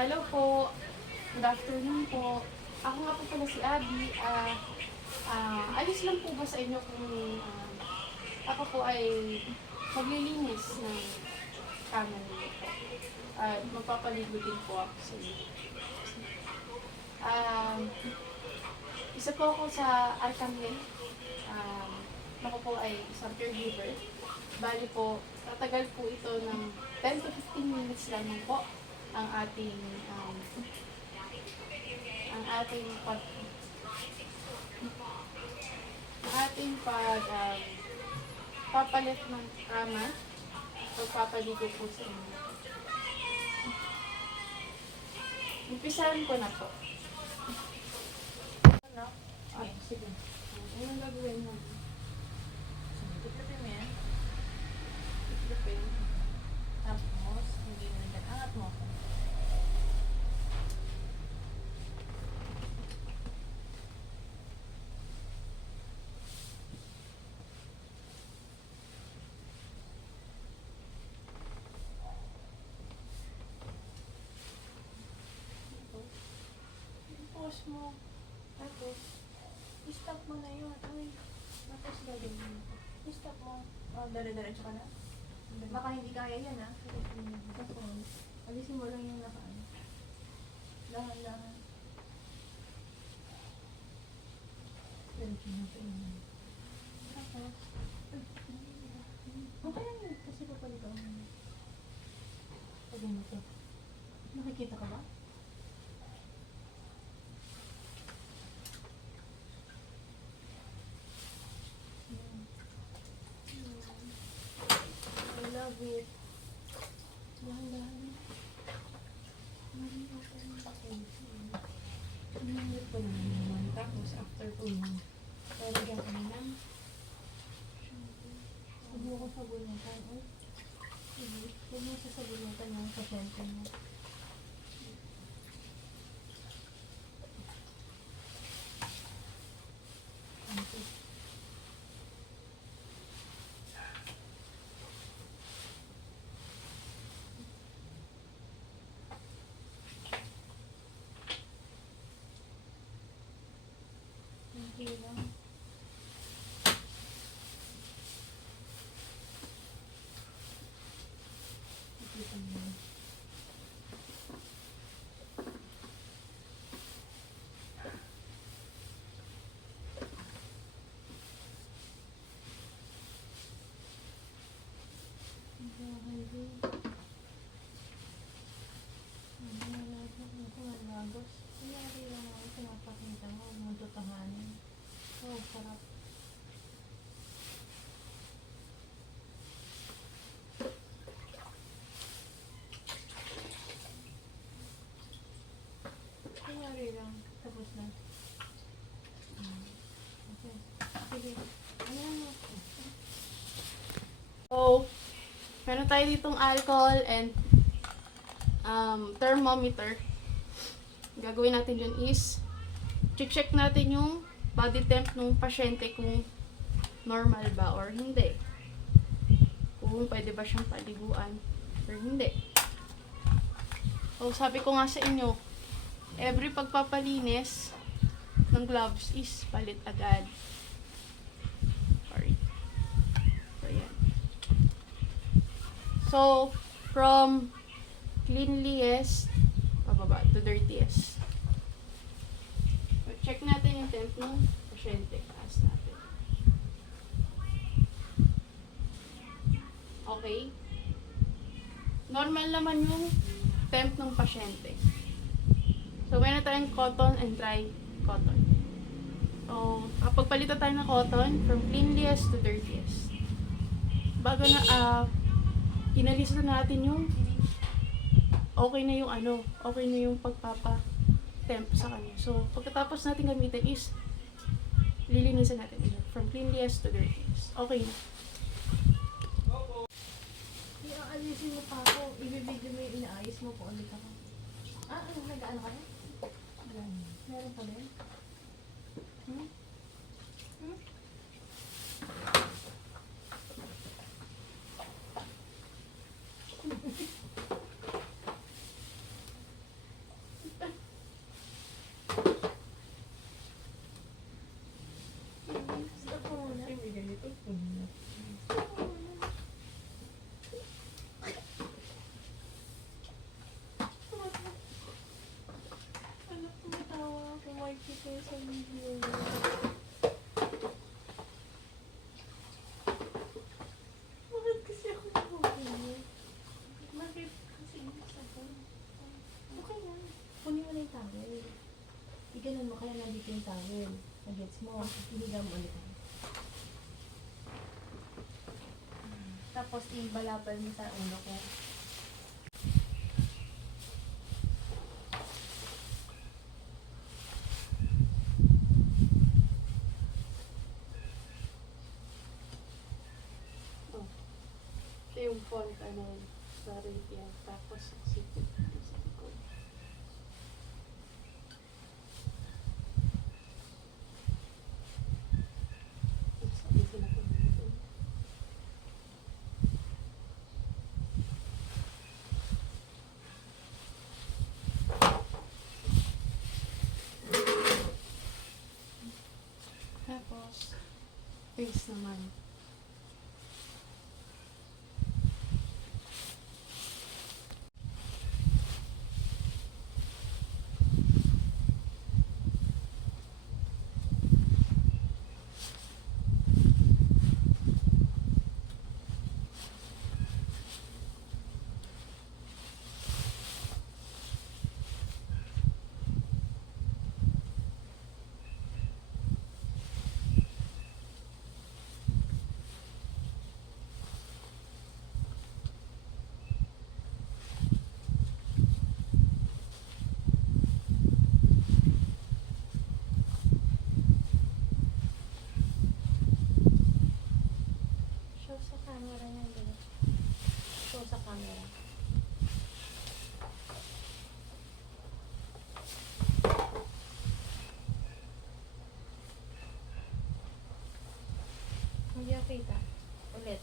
Hello po. Good afternoon po. Ako nga po pala si Abby. Ayos lang po ba sa inyo kung ako po ay maglilinis ng kama niyo po? Magpapaligo din po ako sa inyo. Isa po ako sa Arcangel. Ako po ay isang caregiver. Bali po, tatagal po ito ng 10 to 15 minutes lamang po ang ating papalit ng kama, pagpapaligo po sa inyo. Umpisahan ko na po. Ano? Ay, sige. Ano ang gagawin mo? Tiklopin mo yan. Tiklopin. Tapos, hindi mo na angat mo ako. Pause mo. Tapos, i-stop mo na yun. Ay, tapos gagawin mo. I-stop mo. Dare-diretso ka na. Baka hindi kaya yan, ha? Tapos, alisin mo lang yung nakaan. Dahan-dahan. Diretso na ito yun. Tapos, okay lang yun. Kasi papalit ako. Pag ano to. Nakikita ka ba? I love it. Dahan-dahan. Sumunod ko lang naman. Tapos, after 2 months, lalagyan ko na ng subo ko sa bunutan. Huwag mo sa bunutan yung pasyente mo. Okay lang. Nakita mo yun. Oh, sarap. Kunyari lang. Tapos na. Okay. Sige. Ayan mo. So, meron tayo ditong alcohol and thermometer. Gagawin natin yun is check natin yung body temp ng pasyente kung normal ba or hindi. Kung pwede ba siyang paliguan or hindi. So, sabi ko nga sa inyo, every pagpapalinis ng gloves is palit agad. Sorry. So, yan. So, from cleanliest pababa to dirtiest. So, check natin yung temp ng pasyente. Taas natin. Okay. Normal naman yung temp ng pasyente. So, meron tayong cotton and dry cotton. So, kapag palitan tayo ng cotton, from cleanliest to dirtiest. Bago na, inalisa natin yung okay na yung pagpapa-temp sa kanya. So, pagkatapos natin gamitin is, lilinisan natin ito. From cleanliest to dirtiest. Okay na. Iaalisin mo pa ako. Ibibigay mo yung inaayos mo po ulit ako. Nag-ano ka na? Meron pa din? na nandito yung towel. Nagets mo, hihiga mo ulit. Tapos ibalabal mo sa ulo ko. Oh. Ito yung font, ano, sa radial. Tapos, sipit dito sa likod. Oops, alisin natin dito. Tapos, face naman. Show sa camera niya, dali. Show sa camera. Hindi ako kita. Ulit.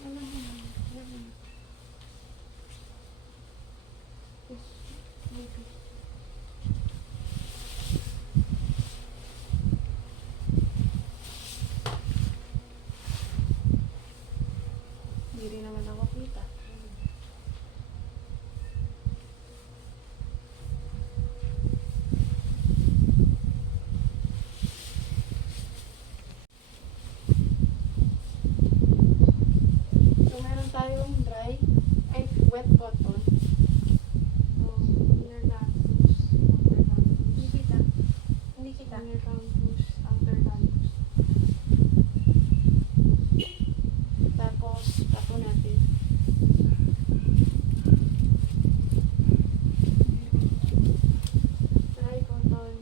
Wala mo na. Wala mo na. Yes. Maybe. Hindi rin naman ako kita. So, meron tayong dry, ay, wet cotton. Inner campus, outer Hindi campus. kita. Hindi kita. Inner campus, outer campus. Tapos, tapo natin. Dry cotton,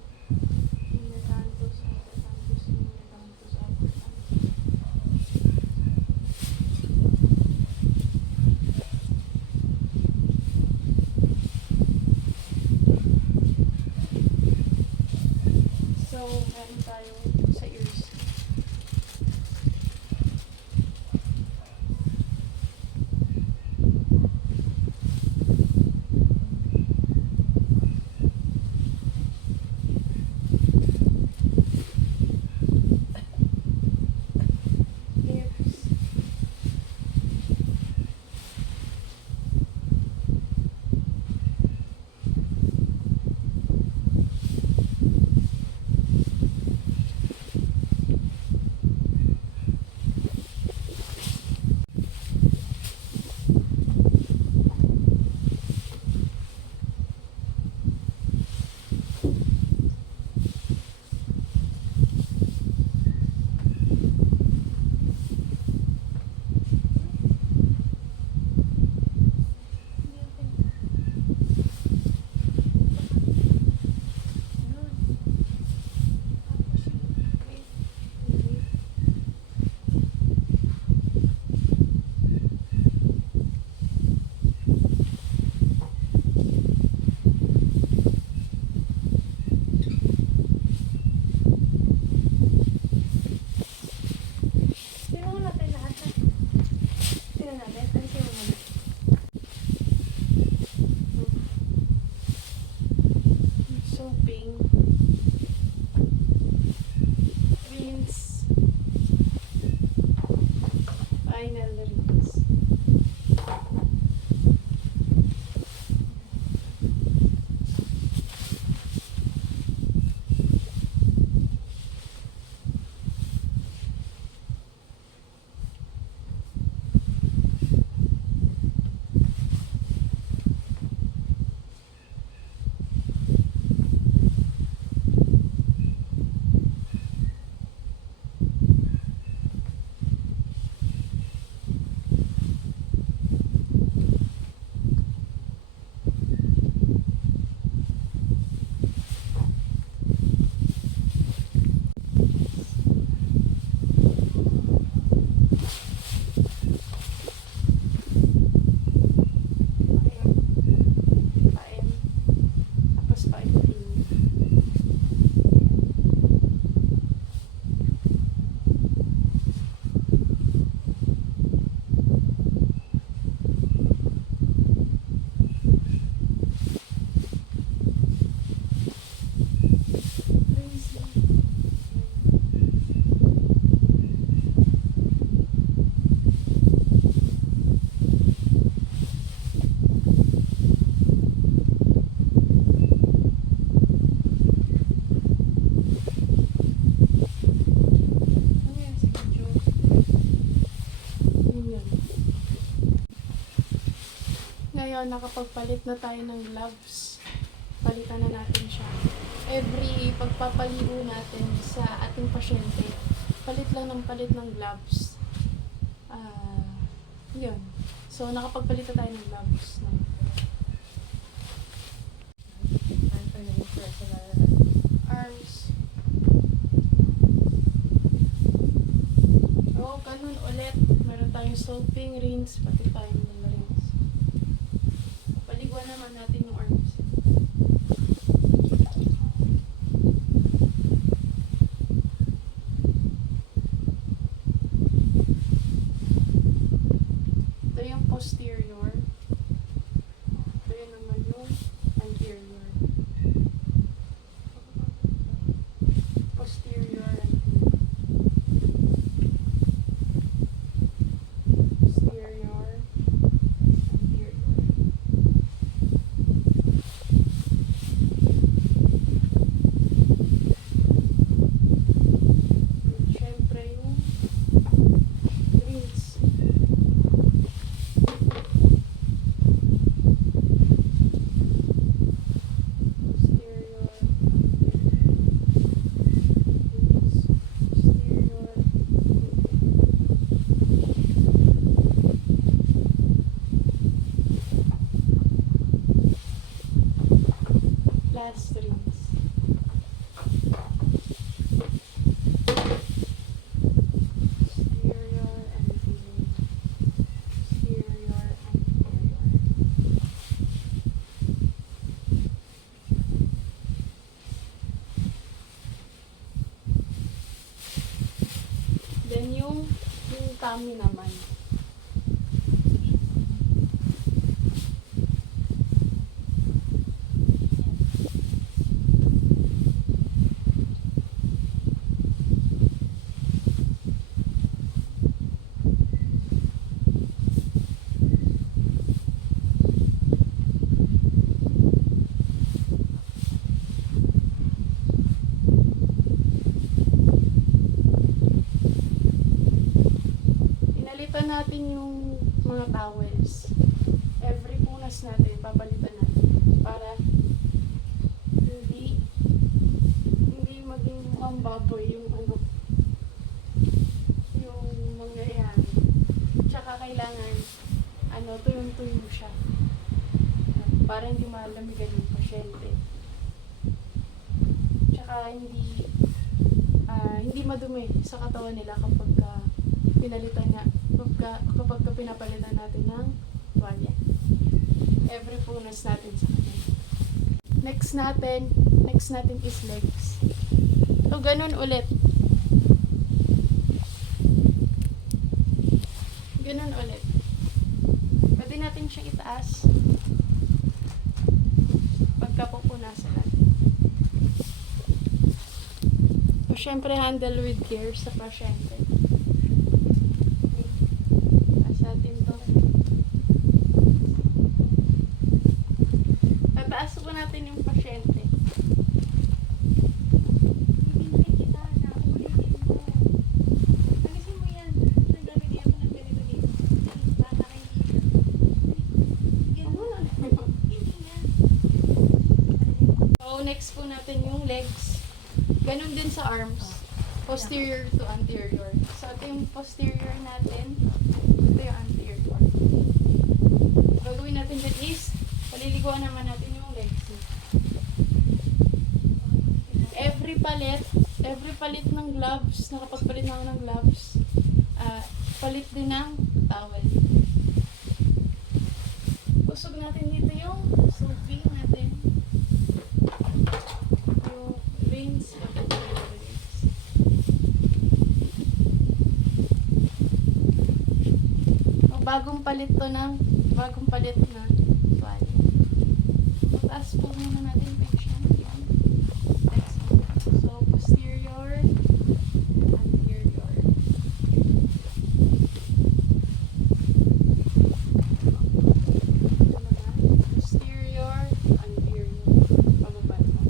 inner campus, outer campus, inner campus, outer campus. So, meron tayo sa ears. Ears. Hindi ako kita. Ano? Tapos, wait. Wait. Tingnan natin lahat na. Tingnan natin. Alisin mo muna. Soaping. Rinse. Final rinse. ngayon, nakapagpalit na tayo ng gloves. Palitan na natin siya. Every pagpapaligo natin sa ating pasyente, palit lang ng palit ng gloves. Yun. So, nakapagpalit na tayo ng gloves. No? Arms. Oh, ganun ulit. Meron tayong soaping, rinse, pati tayo ng rinse. Paliguan naman natin yung arms. Ito yung posterior. Ito yun naman yung anterior. Posterior, anterior. Posterior, anterior. And syempre yung rinse. Posterior, anterior. Last rinse. Posterior, anterior. Posterior, anterior. Then yung tummy naman. Pinalitan natin yung mga towels. Every punas natin, papalitan natin. Para hindi maging mambaboy yung yung mangyayari. Tsaka kailangan, tuyong-tuyo siya. Para hindi malamigan yung pasyente. Tsaka hindi madumi sa katawan nila kapag pinapalitan natin ng tuwalya. Every punas natin sa kanila. Next natin is legs. So, ganun ulit. Ganun ulit. Pwede natin siyang itaas pagka pupunasan natin. So, syempre, handle with care sa pasyente. Tataas po natin yung pasyente. Hindi nakikita na. Ulitin mo. Alisin mo yan. Naglalagay ako ng ganito dito. Para nakikita. Ganun. Hindi nga. So, next po natin yung legs. Ganun din sa arms. Posterior to anterior. So, ito yung posterior natin. Ito yung anterior. Gagawin natin din is, paliliguan naman natin yung legs. Every palit ng gloves, nakapagpalit na ako ng gloves, palit din ng towel. Usog natin dito yung soaping natin. Yung rinse. Bagong palit na tuwalya. Taas po muna natin patient. So, posterior, anterior. Ito naman, posterior, anterior. Pababa naman.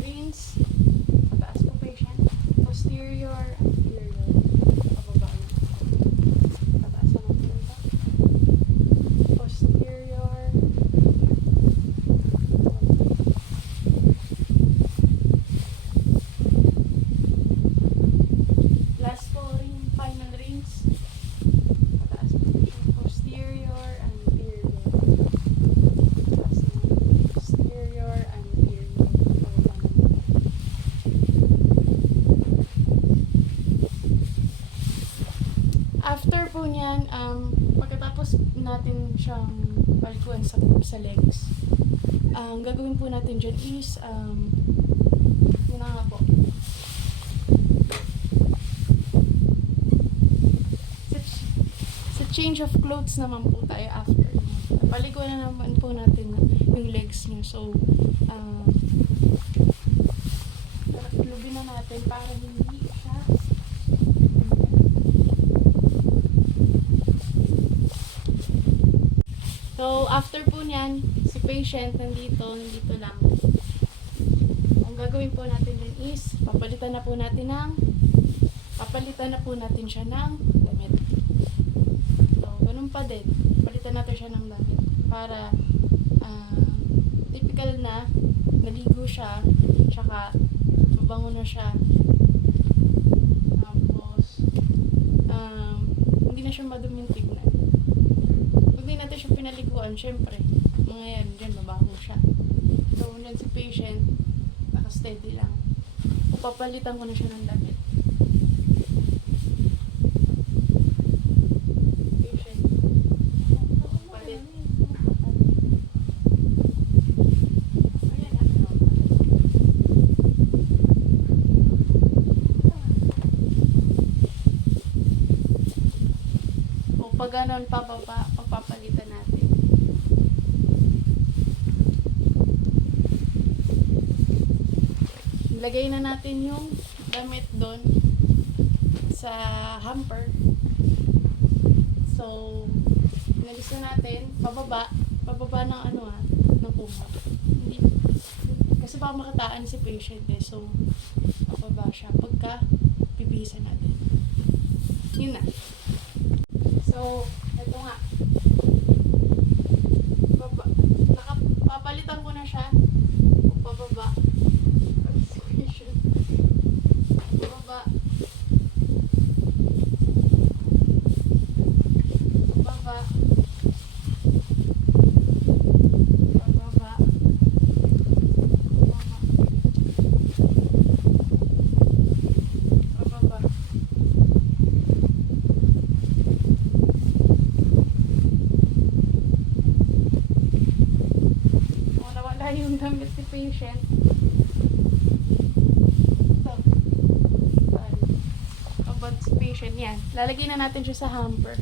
Rinse. Taas po patient. Posterior, anterior. pagkatapos natin siyang palikuan sa legs, ang gagawin po natin dyan is, yun na nga po. Sa change of clothes naman po tayo after. Paliguan na naman po natin yung legs niya. So, lubin na natin para hindi siya. So, after po niyan, si patient nandito lang. Ang gagawin po natin din is, papalitan na po natin siya ng damit. So, ganun pa din. Palitan natin siya ng damit para typical na naligo siya, tsaka mabango na siya. Tapos, hindi na siya maduming tignan. Pag di natin siya pinaliguan, syempre, mga yan, dyan, mabango siya. So, yan si patient, naka-steady lang. Papalitan ko na siya ng damit. Patient. Palit. O pag ganon, pagpapalitan natin. Ilagay na natin yung damit doon sa hamper. So, inalis na natin, pababa ng ng kuma. Hindi, kasi baka makataan si patient eh. So, pababa siya pagka bibihisan natin. Yun na. So, eto nga. Papalitan ko na siya. Pababa. Pababa. Pababa. Pababa. Pababa. Nawala yung damit ni patient. Ito. About si patient yan. Lalagay na natin siya sa hamper.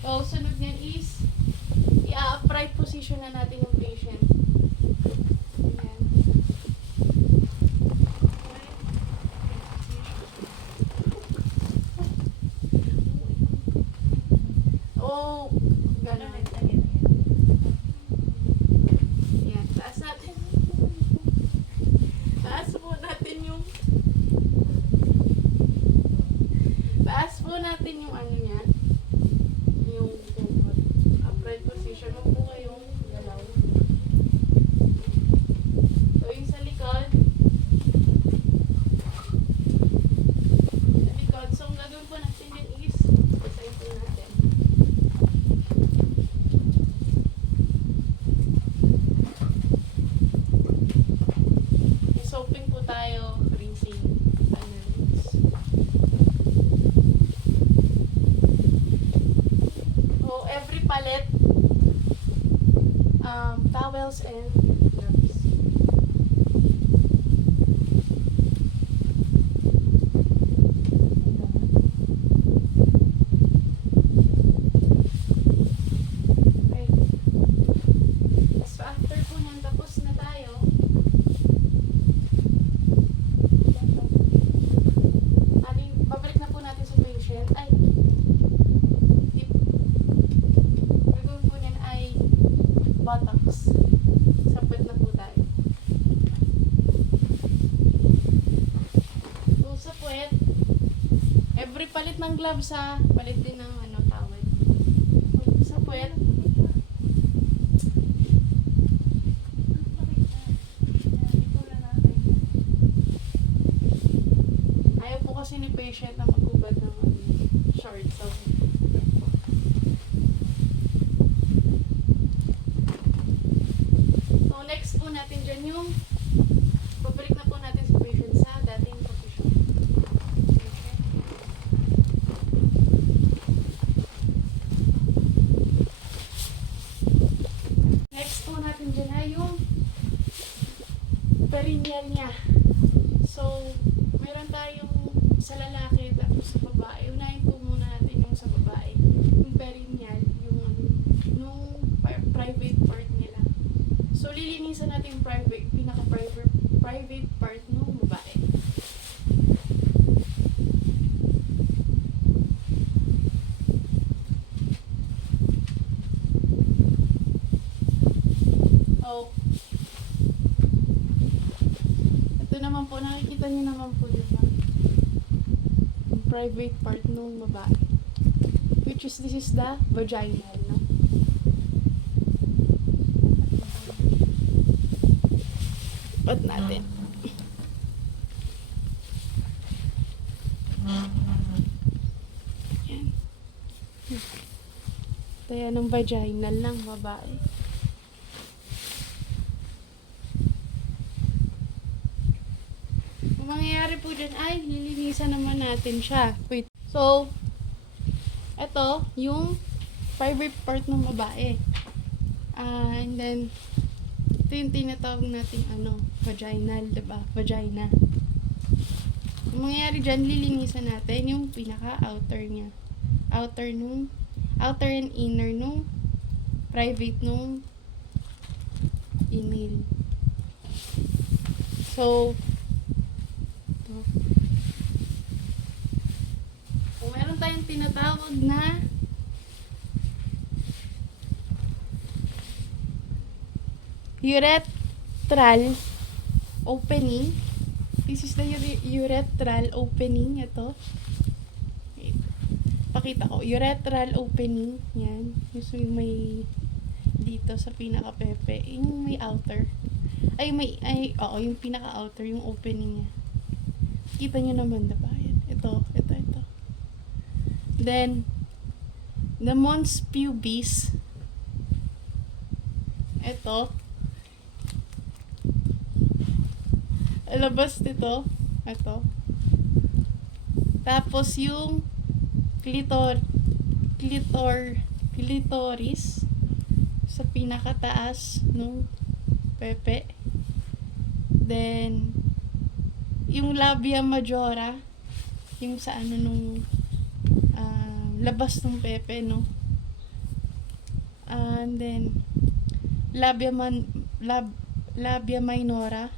So, sunod niyan is i-upright position na natin yung patient. Ayan. Oh, ganun. Ayan, taas natin. Taas po natin yung ano niya. Yung upright position. Huwag po kayong galaw. So, yung sa likod. Sa likod. So, ang gagawin po natin din is basahin po natin. May soaping po tayo. Rinsing. Rinse. So, every palette, towels and gloves. Okay. So, after po nyan, tapos na tayo. Babalik na po natin sa patient. Gagawin po niyan ay buttocks. Sapit na po tayo. So, sa puwet, every palit ng gloves palit din ng towel. So, sa puwet, ayaw po kasi ni patient na magubad ng shorts. So, next po natin dyan yung babalik na po natin sa patient sa dating position. Okay. perineal niya. So, meron tayong sa lalaki tapos sa babae. Unahin po muna natin yung sa babae. Yung perineal, yung private part nila. So, lilinisan natin yung pinaka-private part ng babae. Oh. Ito naman po, nakikita niyo naman po, di ba? Yung private part ng babae. Which is, this is the vaginal, no? Pat natin. Yan. Ito yan ang vaginal ng babae. Ang mangyayari po dyan ay lilinisan naman natin siya. Wait. So, ito yung private part ng babae. And then, ito yung tinatawag nating vaginal, diba? Vagina. Ang mangyayari dyan, lilinisan natin yung pinaka-outer niya. Outer and inner nung private nung female. So, ito. Kung meron tayong tinatawag na urethral opening. This is the urethral opening. Ito. Wait. Pakita ko. Urethral opening. Yan. Yung may dito sa pinaka-pepe. Yung may outer. Yung pinaka-outer. Yung opening niya. Kita nyo naman, diba? Yan. Ito. Then, the mons pubis. Ito. Labas nito. Ito. Tapos yung clitoris sa pinakataas nung pepe. Then yung labia majora, yung sa nung labas ng pepe, no. And then labia minora.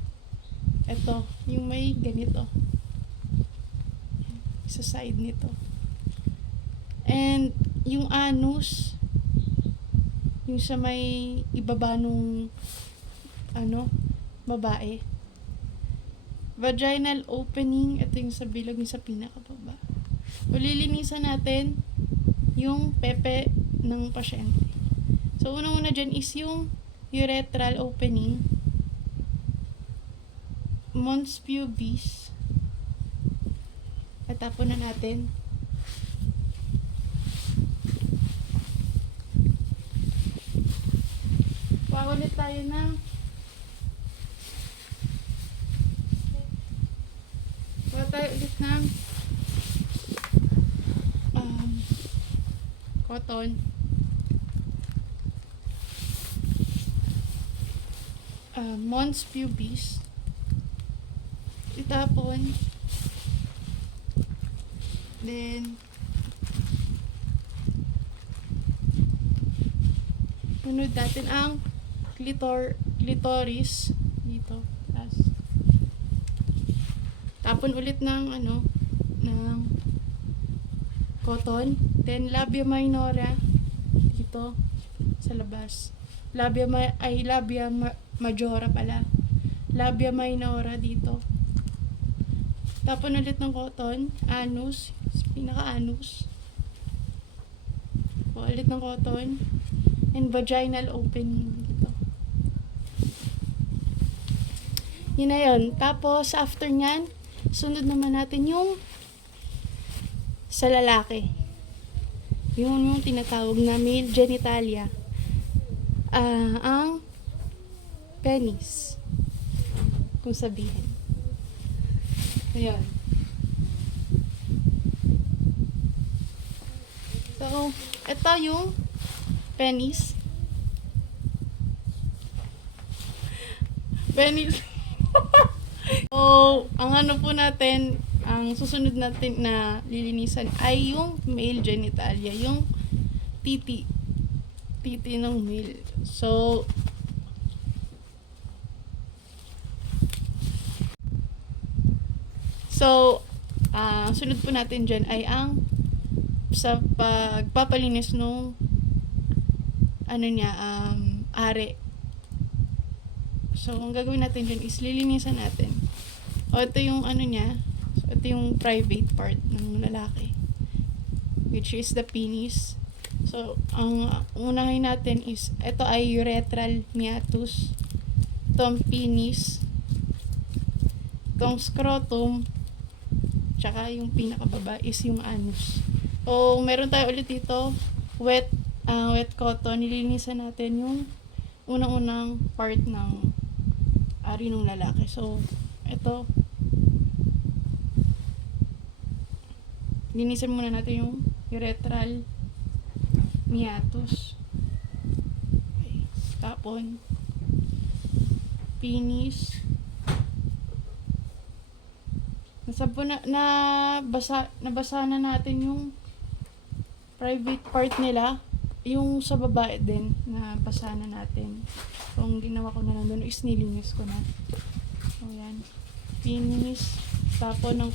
Ito, yung may ganito. Sa side nito. And yung anus, yung sa may ibaba nung babae. Vaginal opening, ito yung sa bilog, yung sa pinakababa. Ulilinisan natin yung pepe ng pasyente. So, unang-una dyan is yung urethral opening, mons pubis. At tapon na natin. Ulit tayo ng cotton. Mons pubis. Itapon. Then sunod natin ang clitoris dito. Tapon ulit ng ng cotton. Then labia minora dito sa labas. Labia majora pala. Labia minora dito. Tapon ulit ng cotton, anus, pinaka-anus. Ulit ng cotton, and vaginal opening dito. Yun na yun. Tapos, after nyan, sunod naman natin yung sa lalaki. Yung tinatawag na male genitalia. Ang penis. Kung sabihin. Ayan. So, ito yung penis. Penis. So, ang ano po natin, ang susunod natin na lilinisan ay yung male genitalia, yung titi. Titi ng male. So, ang sunod po natin dyan ay ang sa pagpapalinis nung ano niya, are. So, ang gagawin natin dyan is lilinisan natin. O, ito yung ano niya. So, ito yung private part ng lalaki. Which is the penis. So, ang unahin natin is, ito ay urethral meatus. Ito ang penis. Itong scrotum. Tsaka yung pinakababa is yung anus. So, meron tayo ulit dito. Wet cotton. Nilinisan natin yung unang-unang part ng ari ng lalaki. So, ito. Linisan muna natin yung urethral meatus. Okay. Tapon. Penis. Nabasa na natin yung private part nila. Yung sa babae din, nabasa na natin. So, ang ginawa ko na lang doon is nilinis ko na. So, yan. Penis. Tapon ng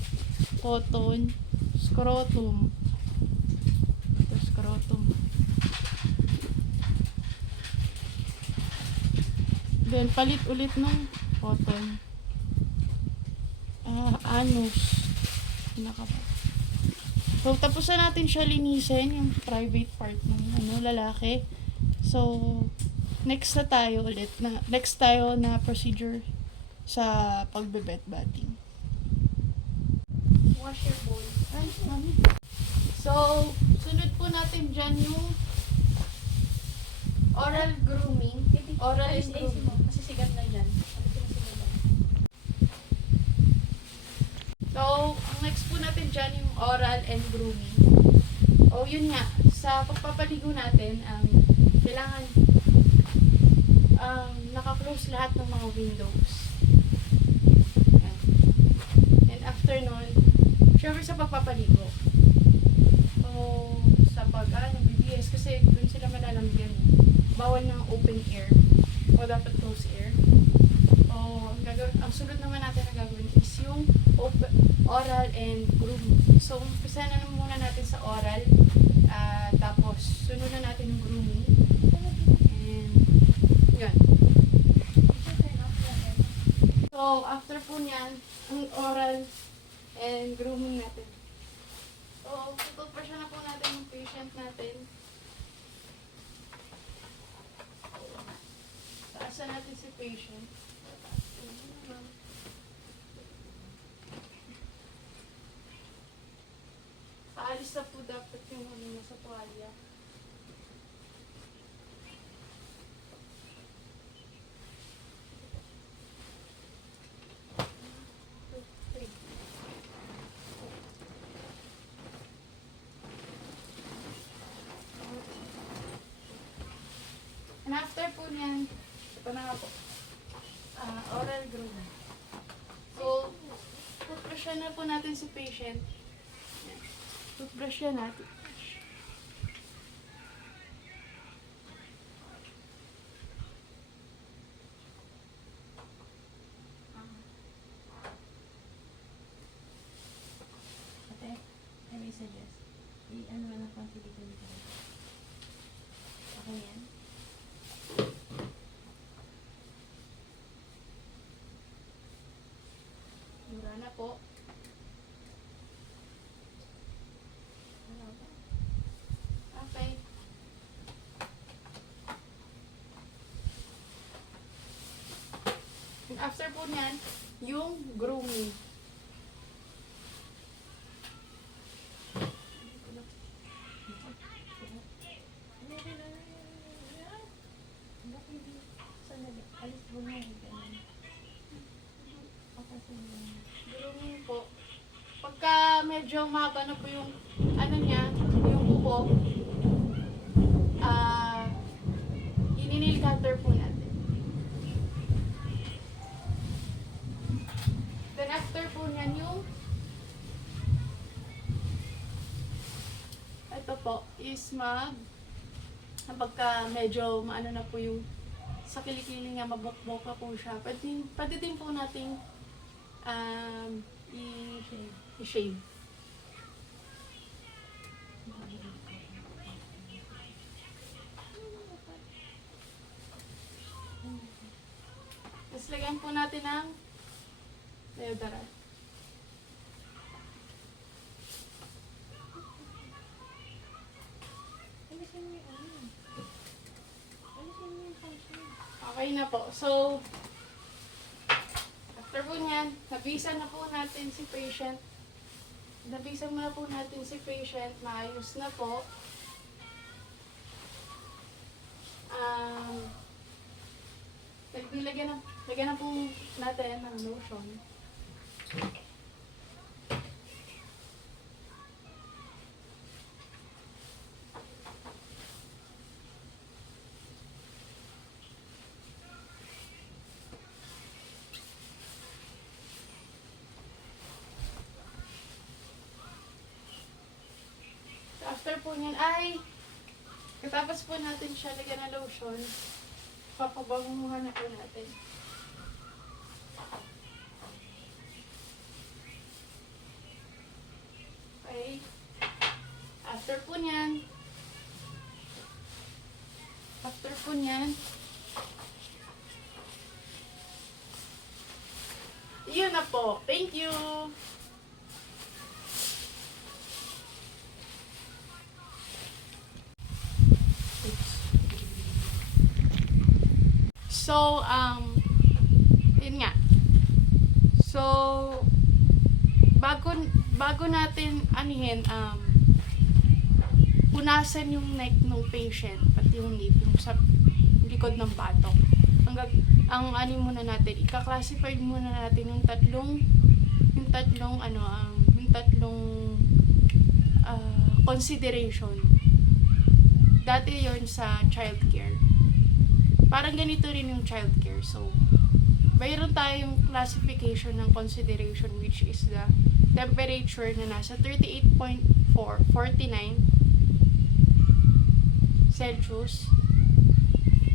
cotton. Scrotum. Ito, scrotum. Then, palit ulit ng cotton. Anus. Pinakaba. So, tapos na natin siya linisin, yung private part ng lalaki. So, next tayo na procedure sa pagbe-bed bathing. Wash your bowl. Ay, mami. So, sunod po natin dyan yung oral grooming. Oral and grooming. Kasi sigat na dyan. So, ang next po natin dyan yung oral and grooming. O, yun nga. Sa pagpapaligo natin, kailangan naka-close lahat ng mga windows. Yan. And after nun, syempre sa pagpapaligo. So, sa BBS, kasi dun sila malalambyan. Bawal ng open air. O dapat close air. O, ang sunod naman natin na gagawin is yung oral and grooming. So, umpisa na muna natin sa oral. Tapos, sunod na natin yung grooming. And, yun. So, after po niyan, ang oral and grooming natin. So, tutupasya na po natin yung patient natin. Taasan natin si patient. Paalis na po dapat yung nasa tuwalya. And after po niyan, ito na nga po, oral grooming. So, tutupasya na po natin si patient. Toothbrush yan natin. Ate, I may suggest. I-ano mo na konti dito. Okay yan? Mura na po. Okay. And after po niyan, yung grooming. Alis mo na yung ganyan. Grooming po. Pagka medyo mahaba na po yung ano niya, yung buhok, i-nail cutter po natin. naman yung ito po is kapagka medyo maano na po yung sa kilikili nga mabukbok na po siya. Pwede din po nating i-shave. Tapos lagyan po natin ng deodorant. Alisin mo yung ano. Alisin mo yung function. Okay na po. So, after po niyan, nabisan na po natin si patient. Nabisan muna po natin si patient. Maayos na po. Lagyan na po natin ng lotion. After po niyan ay katapos po natin siya lagyan ng lotion, papabanguhan na po natin. Okay. After po niyan, yun na po. Thank you! So, yun nga. So, bago natin anihin, punasan yung neck ng patient, pati yung nape, yung sa likod ng batok. Ang ano muna natin, ika-classify muna natin yung tatlong consideration. Dati yon sa childcare. Parang ganito rin yung childcare. So, mayroon tayong classification ng consideration which is the temperature na nasa 38.49 Celsius.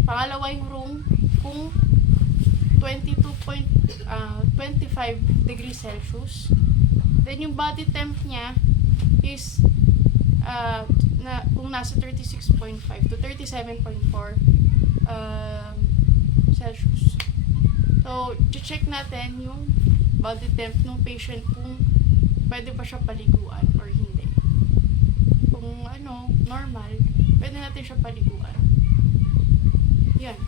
Pangalawa yung room kung 22.25 degrees Celsius. Then yung body temp niya is kung nasa 36.5 to 37.4 Celsius. So, check natin yung body temp ng patient kung pwede pa siya paliguan or hindi. Kung normal, pwede natin siya paliguan. Yan.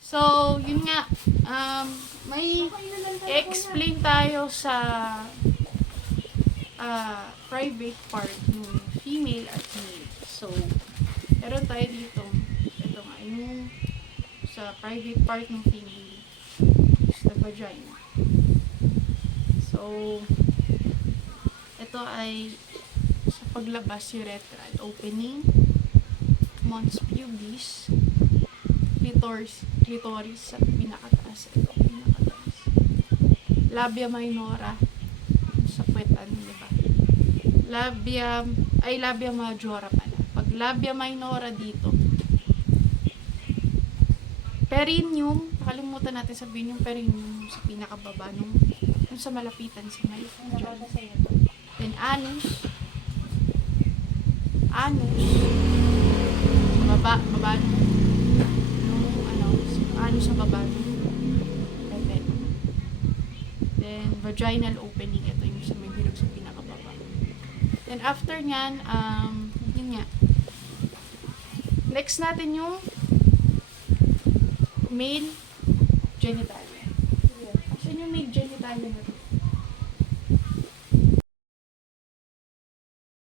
So, yun nga, may explain tayo sa private part ng female at male. So, meron tayo dito. Ito nga, yung sa private part ng female is the vagina. So, ito ay sa paglabas urethral opening, mons pubis, clitoris at pinakataas. Ito, pinakataas. Labia minora sa puwetan, di ba? Labia majora pala. Pag labia minora dito. Perineum, nakalimutan natin sabihin yung perineum sa pinakababa nung sa malapitan sa may then anus, baba nung anus sa baba nung level. Then vaginal opening, ito yung sa may bilog sa pinakababa. Then after nyan, yun nga. Next natin yung male genitalia. Asan yung male genitalia na to?